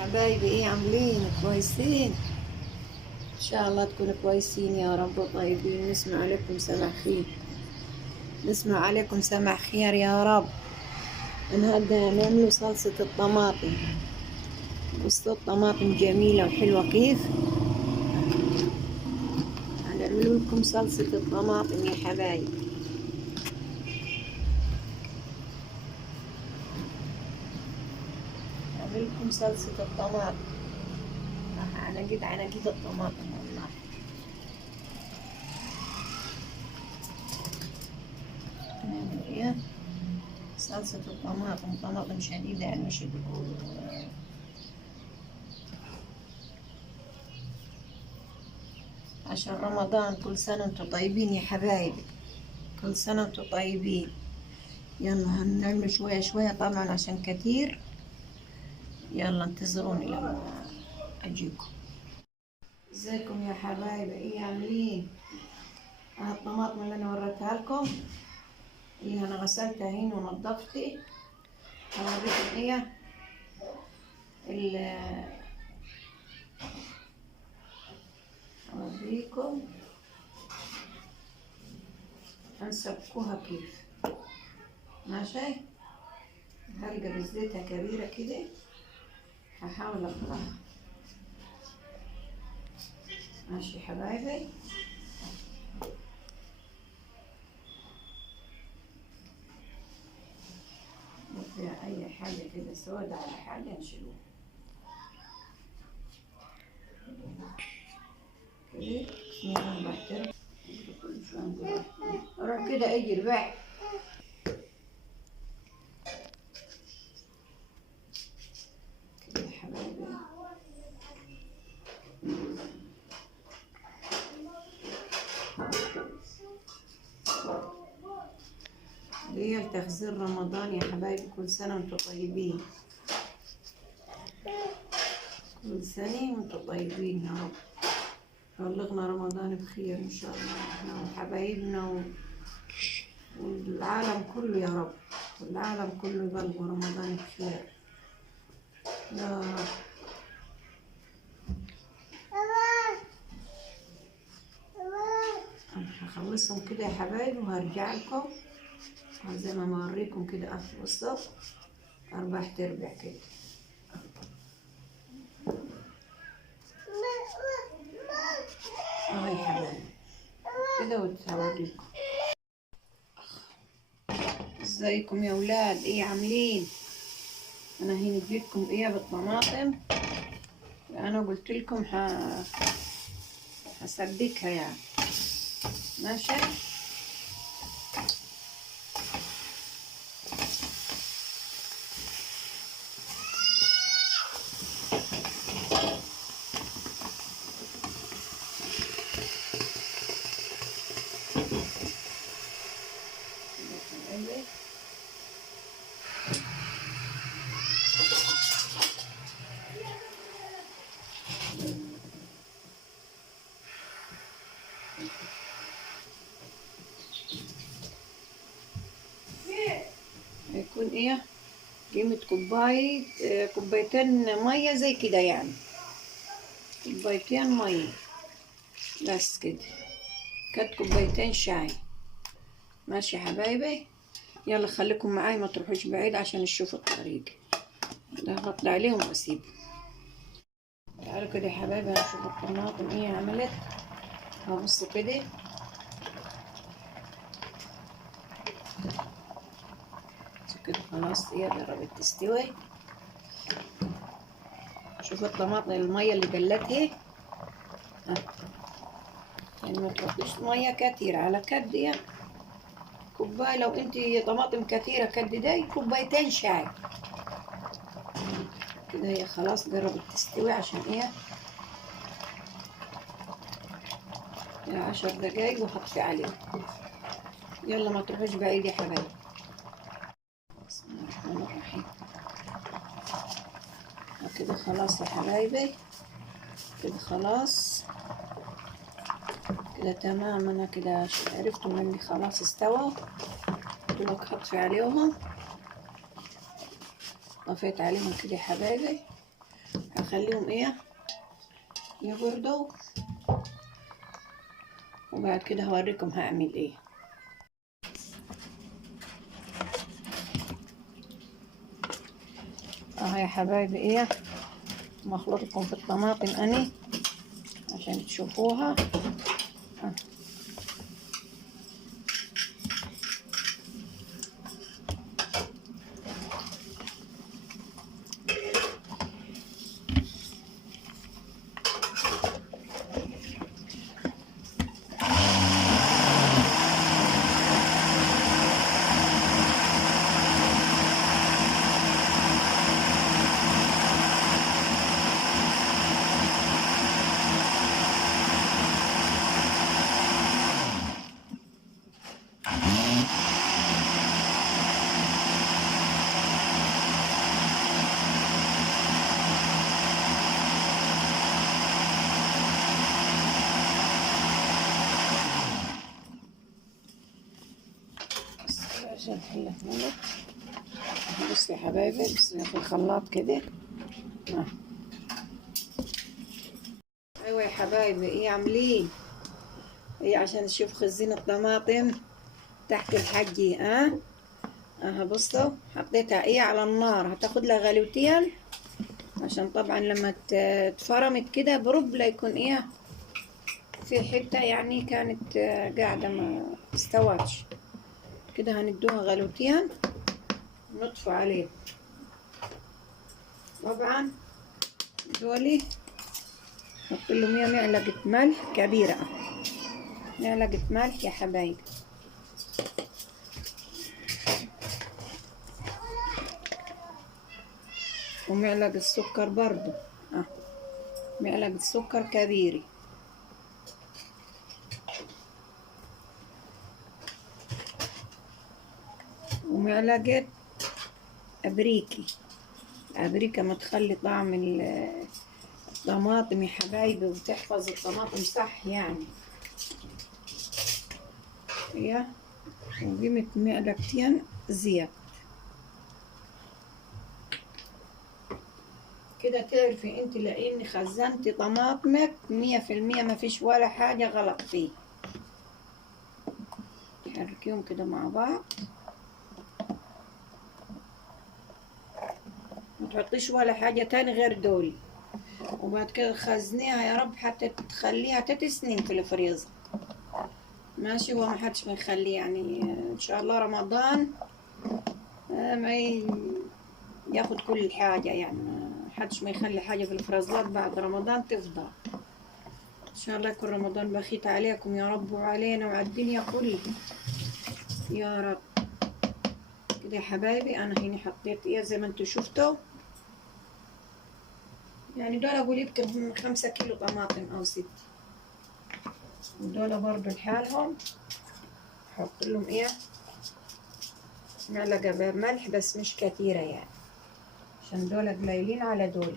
حبايبي، ايه عاملين؟ كويسين؟ ان شاء الله تكونوا كويسين يا رب وطيبين. نسمع عليكم سمع خير يا رب. النهارده هنعملوا صلصة الطماطم. بصوا الطماطم جميلة وحلوة كيف. هنعملوا لكم صلصة الطماطم يا حبايبي. هعمل لكم صلصة الطماطم. عناقيد الطماطم والله. نعمل ايه؟ صلصة الطماطم، طماطم شديدة يعني مش بيقولوا. عشان رمضان. كل سنة وانتم طيبين يا حبايبي، كل سنة وانتم طيبين. يلا هنعمل شوية شوية طبعا عشان كتير. يلا انتظروني لما اجيكم. ازيكم يا حبايبي، ايه عاملين؟ انا الطماطم اللي انا وريتها لكم اللي انا غسلتها هنا ونضفتها. هوريكم ايه اوريكم هنسبكوها كيف. ماشي. هلقى بزيتها كبيرة كده، هحاول اطلعها. ماشي يا حبايبي. فيها اي حاجة كده سودة على حاجة نشيلوها كده. اسمها بحترم. اروح كده اجي البحر كده يا حبايبي. دي لتخزين رمضان يا حبايبي. كل سنة وانتم طيبين، كل سنة وانتم طيبين يا رب. بلغنا رمضان بخير ان شاء الله، احنا وحبايبنا والعالم كله يا رب. والعالم كله يبلغوا رمضان بخير يا رب. هخلصهم كده يا حبايبي وهرجع لكم زي ما اوريكم كده. وسط 4/4 كده. يا حبايبي كده وتوريكم. ازيكم يا ولاد، ايه عاملين؟ انا هنا جبتكم ايه بالطماطم. انا قلت لكم هسبكها يعني. ماشي. هيكون ايه قيمة كوبايتين مية زي كده يعني. كوبايتين مية بس كده. كانت كوبايتين شاي. ماشي يا حبايبي. يلا خليكم معاي، ما تروحوش بعيد عشان تشوفوا الطريق. ده هطلع عليهم واسيب. تعالوا كده يا حبايبي هنشوف الطماطم ايه عملت. هبصوا كده. كده خلاص ايه قربت تستوي. شوفوا الطماطم المية اللي بلتها. يعني ما تحطيش مية كتير على كد يعني. كوباية لو انتي طماطم كتيرة كد دي كوبايتين شاي كده. هي خلاص قربت تستوي عشان ايه 10 دقايق وهطفي عليه. يلا ما تروحوش بعيد يا حبايبي. بسم الله الرحمن الرحيم. كده خلاص يا حبايبي، كده خلاص كده تمام. انا كده عرفتم اني خلاص استوى. دلوقتي هطفي عليهم. طفيت عليهم كده يا حبايبي. هخليهم ايه يبردوا، وبعد كده هوريكم هعمل ايه. يا حبايبي ايه مخلوطكم في الطماطم اني عشان تشوفوها. عشان الحلة تملت. بصوا يا حبايبي، بصوا في الخلاط كده. ايوه يا حبايبي ايه عاملين ايه عشان نشوف خزين الطماطم تحت الحجي. بصوا حطيتها ايه على النار، هتاخد لها غلوتين عشان طبعا لما اتفرمت كده برب لا يكون ايه في حتة يعني كانت قاعدة ما استوتش كده. هندوها غلوتين ونطفو عليه. طبعا دولي نحط له 100 معلقة ملح كبيرة، معلقة ملح يا حبايبي، ومعلقة سكر برضو، معلقة سكر كبيرة، ومعلقة أبريكي. الأبريكة ما تخلي طعم الطماطم يا حبايبي وتحفظ الطماطم صح يعني. وقيمة معلقتين زيت كده. تعرفي انت لاني خزنتي طماطمك 100%، ما فيش ولا حاجة غلط فيه. حركيهم كده مع بعض، ما تحطيش ولا حاجة تاني غير دول. وبعد كده خزنيها يا رب حتى تخليها 3 سنين في الفريزر ماشي. هو ما حدش بيخليه يعني ان شاء الله رمضان ما ياخد كل حاجة يعني، ما حدش ما يخلي حاجة في الفريزر بعد رمضان تفضل. ان شاء الله يكون رمضان بخيت عليكم يا رب وعلينا وعلى الدنيا كلها يا رب. كده يا حبايبي انا هنا حطيت ايه زي ما انتوا شفتوا يعني. دول اقول يمكن 5 كيلو طماطم او 6، ودول برضو لحالهم احط لهم ايه معلقة ملح بس مش كتيرة يعني عشان دول قليلين على دول.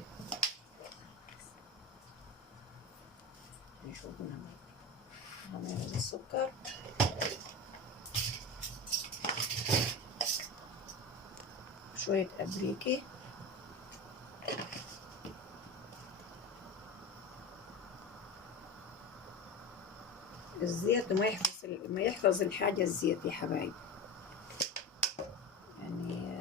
نشوف هنعمل السكر شوية أبريكي، الزيت ما يحفظ الحاجة الزيت يا حبايبي يعني،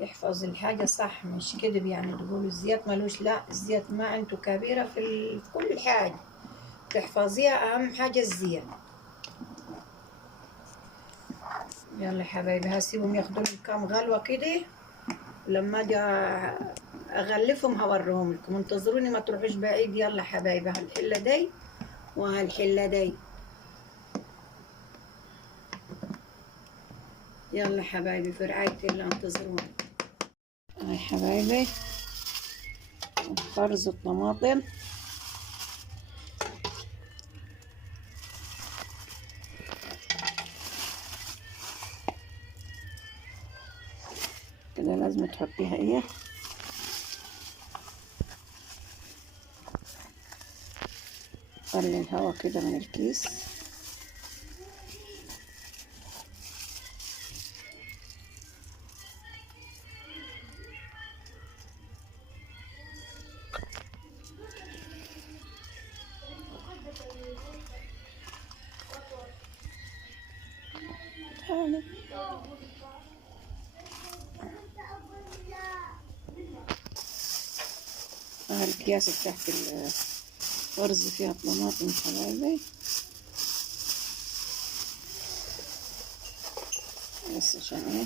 يحفظ الحاجة صح مش كذب يعني تقولوا الزيت ملوش، لا الزيت ما عنده كبيرة في كل حاجة تحفظيها. أهم حاجة الزيت. يلا يا حبايبي هسيبهم ياخدوا لهم كام غلوة كده، ولما اجي اغلفهم هوريهم لكم. انتظروني ما تروحوش بعيد. يلا حبايبي هالحلة دي وهالحلة دي. يلا حبايبي في رعاية الله انتظروني. يا حبايبي فرز الطماطم كده لازم تحطيها ايه طلي الهواء كده من الكيس. الأكياس بتاعت الأرز فيها الطماطم يا حبايبي. بس عشان ايه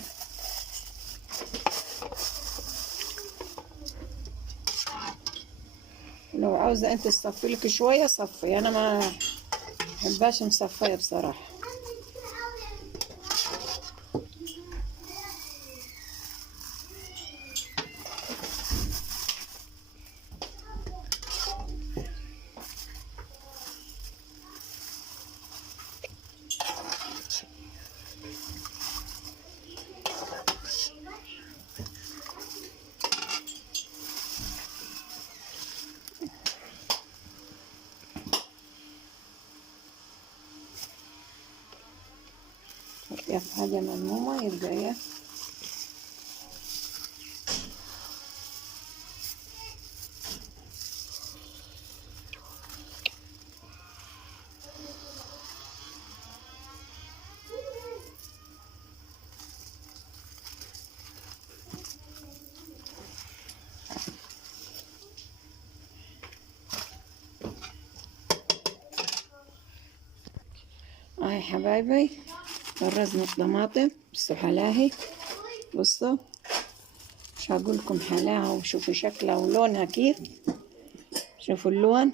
لو عاوزة انت تصفي لك شوية صفي، انا ما بحبهاش مصفية بصراحة. حطيها في حاجة ملمومة يبقى ايه يا حبايبي. فرزنا الطماطم بصوا حلاهي، بصوا مش هقولكم حلاها، وشوفوا شكلها ولونها كيف، شوفوا اللون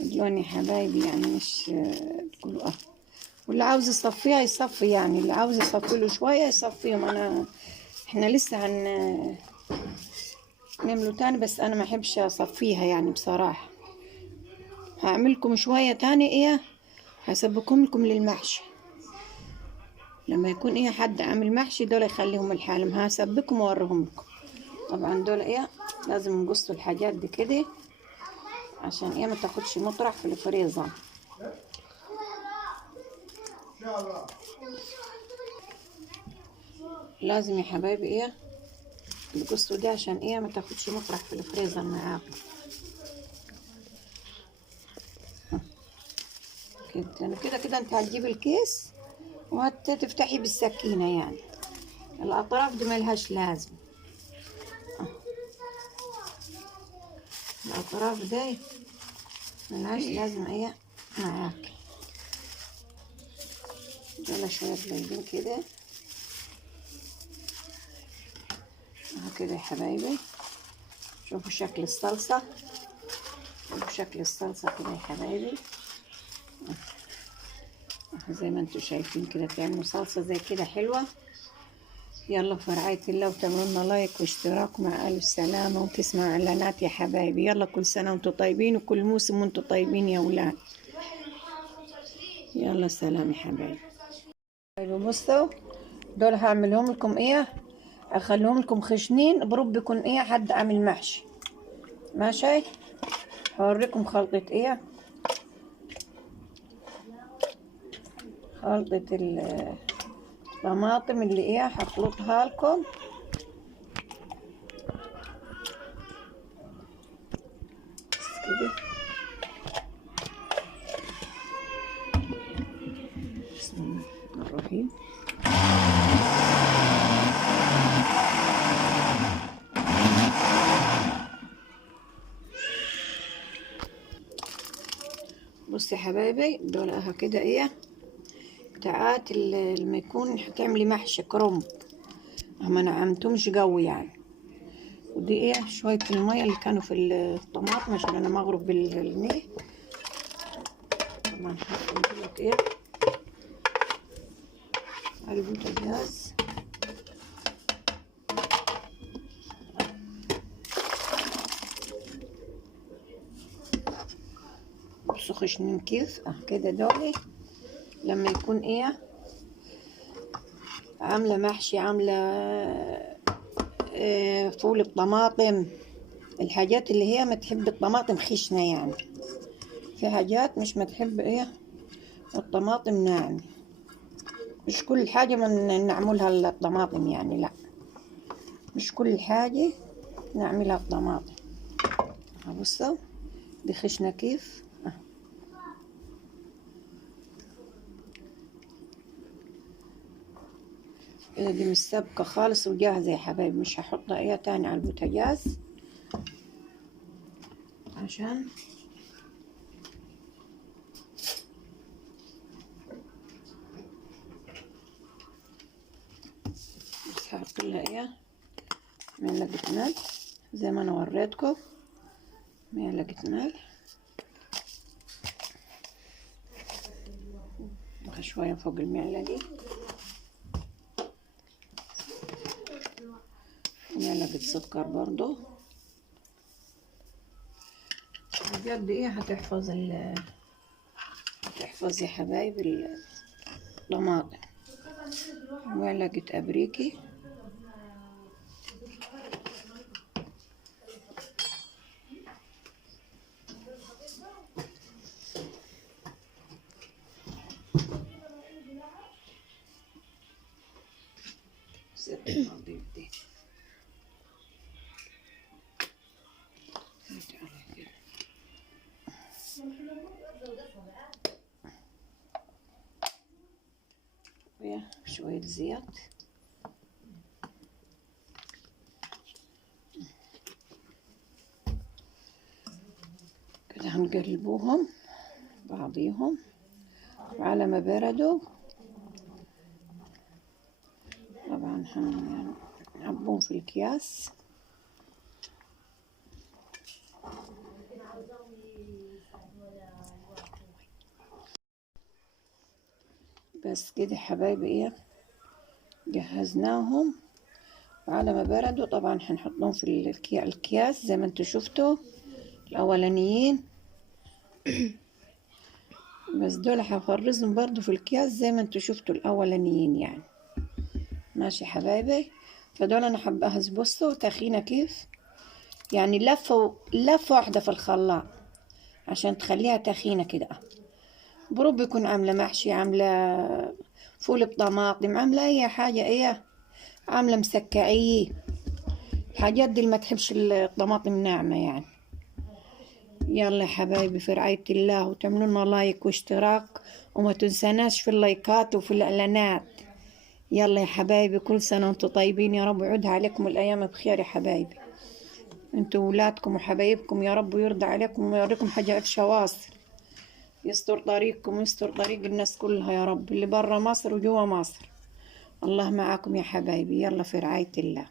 يا حبايبي، يعني مش تقولوا واللي عاوز يصفيها يصفي، يعني اللي عاوز يصفي له شوية يصفيهم. احنا لسه نعمله تاني، بس انا ما احبش اصفيها يعني بصراحة. هعملكم شوية تاني ايه، هسبكم لكم للمحشي لما يكون ايه حد عامل محشي، دول يخليهم الحالم، هسبكم واوريهم لكم. طبعا دول ايه لازم نقصوا الحاجات دي كده عشان ايه ما تاخدش مطرح في الفريزر. لازم يا حبايبي ايه القصة دي عشان ايه ما تاخدش مطرح في الفريزر معاكم كده انت هتجيب الكيس وهتفتحي بالسكينة، يعني الاطراف دي ملهاش لازم، الاطراف دي ملهاش لازم ايه معاك. دول شوية بلدين كده اهو كده يا حبايبي. شوفوا شكل الصلصة، شوفوا شكل الصلصة كده يا حبايبي، زي ما انتوا شايفين كده. تعملوا صلصة زي كده حلوة. يلا في رعاية الله، وتعملوا لنا لايك واشتراك مع ألف سلامة، وتسمعوا إعلانات يا حبايبي. يلا كل سنة وانتوا طيبين، وكل موسم وانتوا طيبين يا أولاد. يلا سلام يا حبايبي. بصوا دول هعملهم لكم ايه، اخليهم لكم خشنين بربكم ايه حد عامل محشي ماشي. هوريكم خلطة ايه، خلطة الطماطم اللي ايه هخلطها لكم. كده بسم الله الرحمن الرحيم. بصي يا حبايبي دول اهو كده ايه بتاعات لما يكون هتعملي محشي كرنب، ما نعمتهمش قوي يعني. ودي ايه شوية المية اللي كانوا في الطماطم عشان انا مغرب بالنيه. طبعا هحط لك ايه على البوتاجاز. بصوا خشنين كيف كده دولي لما يكون ايه عاملة محشي، عاملة فول بطماطم، الحاجات اللي هي ما تحب الطماطم خشنة يعني. في حاجات مش ما تحب ايه الطماطم ناعمة، مش كل حاجة من نعملها الطماطم يعني، لا مش كل حاجة نعملها الطماطم. بصوا دي خشنة كيف كده، دي مش سابقة خالص وجاهزة يا حبايبي. مش هحطها ايه تاني على البوتاجاز، عشان بس هحط لها ايه معلقة ملح زي ما انا وريتكم، معلقة ملح شوية فوق المعلقة، معلقة سكر برضو. بجد ايه هتحفظ هتحفظ يا حبايبي الطماطم. معلقة ابريكي، نضيف دي شوية زيت، كده هنقلبوهم بعضيهم، وعلى ما بردوا طبعا هنعبوهم في الأكياس. بس كده حبايبي ايه جهزناهم، وعلى ما بردوا طبعا هنحطهم في الأكياس زي ما انتوا شفتوا الأولانيين. بس دول هفرزهم برضو في الأكياس زي ما انتوا شفتوا الأولانيين يعني. ماشي حبايبي، فدول انا حباها بصوا تخينة كيف يعني، لفة واحدة في الخلاط عشان تخليها تخينة كده. برب يكون عاملة محشي، عاملة فول بطماطم، عاملة اي حاجة ايه، عاملة مسكعية، الحاجات دي اللي ما تحبش الطماطم ناعمة يعني. يلا يا حبايبي في رعاية الله، وتعملوا لنا لايك واشتراك، وما تنساناش في اللايكات وفي الاعلانات. يلا يا حبايبي كل سنة وانتم طيبين يا رب، ويعودها عليكم الأيام بخير يا حبايبي، انتوا ولادكم وحبايبكم يا رب، ويرضى عليكم ويوريكم حاجة في شواصر، يستر طريقكم ويستر طريق الناس كلها يا رب، اللي برا مصر وجوا مصر. الله معاكم يا حبايبي، يلا في رعاية الله.